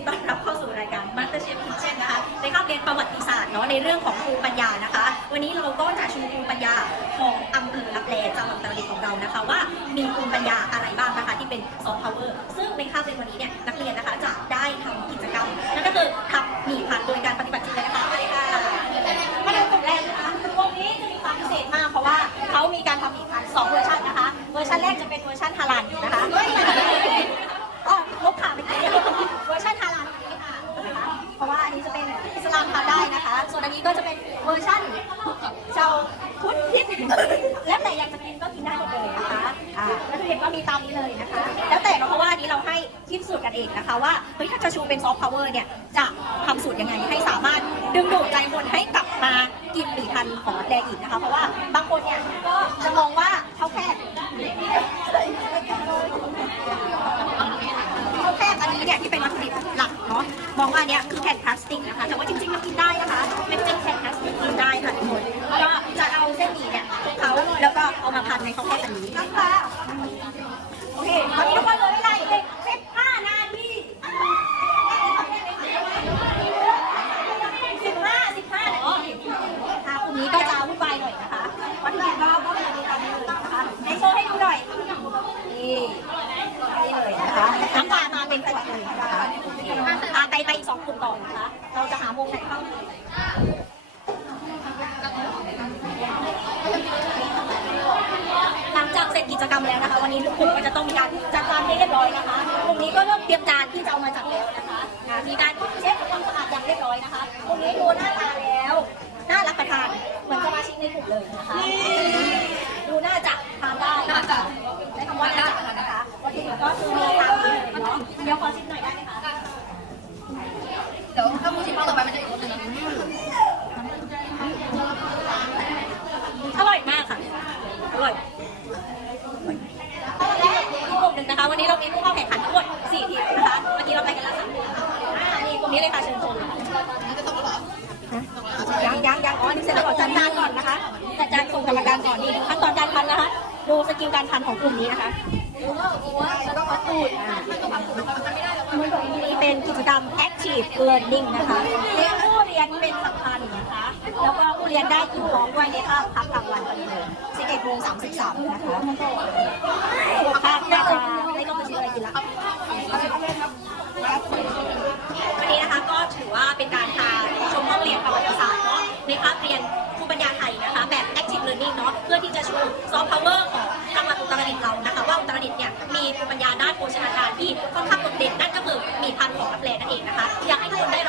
ีต้อนรับเข้าสู่รายการ Masterchef Kitchen นะคะในข้าวเรียนประวัติศาสตร์เนาะในเรื่องของภูมิปัญญานะคะ วันนี้เราก็จะชูภูมิปัญญาของอำเภอลับแลจังหวัดตราดของเรานะคะ ว่ามีภูมิปัญญาอะไรบ้างนะคะที่เป็นซอฟต์พาวเวอร์ซึ่งในข้าวเรียนวันนี้เนี่ยนักเรียนนะคะจะได้ทำกิจกรรมนั่นก็คือทำหมี่พันโดยการปฏิ ก็จะเป็นเวอร์ชันชาวพุทธพิษแล้วแต่อยากจะกินก็กินได้หมดเลยนะคะอ่าแล้วทุเรียนก็มีตามนี้เลยนะคะ แล้วแต่เนอะเพราะว่าอันนี้เราให้คิดสูตรกันเองนะคะ ว่าเฮ้ยถ้าจะชูเป็นซอฟต์พาวเวอร์เนี่ยจะทำสูตรยังไงให้สามารถดึงดูดใจคนให้กลับมากินหมี่พันของแดงอีกนะคะ เพราะว่าบางคนเนี่ยก็จะมองว่าเขาแค่เขาแค่อันนี้เนี่ยที่เป็นวัตถุดิบหลักเนาะมองว่าอันเนี้ยคือแผ่นพลาสติกนะคะ แต่ว่าจริงๆมันกินได้นะคะ ในข้าวแคบอันนี้นะคะโอเคตอนนี้ทุกคนเหลยเวลาอีกสิบห้านาทีสิบห้าสิบห้านาทีค่ะกลุ่มนี้ก็จะวุ่นวายหน่อยนะคะวัตถุดิบก็ก็เป็นอันเดียวกันเลยนะคะในโชว์ให้ดูหน่อย นี่นี่เลยนะคะน้ำปลามาเป็นขวดเลยนะคะอ่าไปไปอีกสองกลุ่มต่อนะคะ เราจะหาวงไหนเข้าดีหลัง จกรรมแล้วนะคะ วันนี้ทุกกลุ่มก็จะต้องมีการจัดจานให้เรียบร้อยนะคะกลุ่มนี้ก็เริ่มเตรียมจานที่จะเอามาจัดแล้วนะคะอ่ามีการเช็ดทำความสะอาดอย่างเรียบร้อยนะคะกลุ่มนี้ดูหน้าตาแล้วน่ารับประทานเหมือนสมาชิกในกลุ่มเลยนะคะ ดูน่าจะทานได้น่าจะใช้คำว่าน่าจะนะคะวัตถุดิบก็คือมีตามนี้เลยเนาะเดี๋ยวขอชิมหน่อยได้ไหมคะ เดี๋ยวถ้ามูชิมบ้างต่อไปมันจะอีกรสหนึงนะ อร่อยมากค่ะ อร่อยและอีกกลุ่มหนึ่งนะคะ วันนี้เรามีผู้เข้าแข่งขันทั้งหมด4ทีมนะคะ เมื่อกี้เราไปกันแล้วสามทีมอ่า นี่กลุ่มนี้เลยค่ะเชิญชม นี่จะตกแล้วเหรอ ยังยังอ๋อนี่เสร็จแล้วจัดจานก่อนนะคะจัดจานส่งกรรมการก่อนนี่ขั้นตอนการพันนะคะ ดูสกิลการพันของกลุ่มนี้นะคะแล้วก็พัดตูดนี่เป็นกิจกรรม Active Learning นะคะเรียนผู้เรียนเป็นสำคัญนะคะ แล้วก็ผู้เรียนได้อิ่มท้องด้วยในคาบพักกลางวันนี้เลย11โมง33นะคะ พื่อที่จะชูซอฟต์พาวเวอร์ของจังหวัดอุตรดิตถ์เรานะคะว่าอุตรดิตถ์เนี่ยมีปัญญาด้านโภชนาการที่ค่อนข้างโดดเด่นนั่นก็คือมีพันธุ์ของแปลนั่นเองนะคะอยากให้ทุกคนได้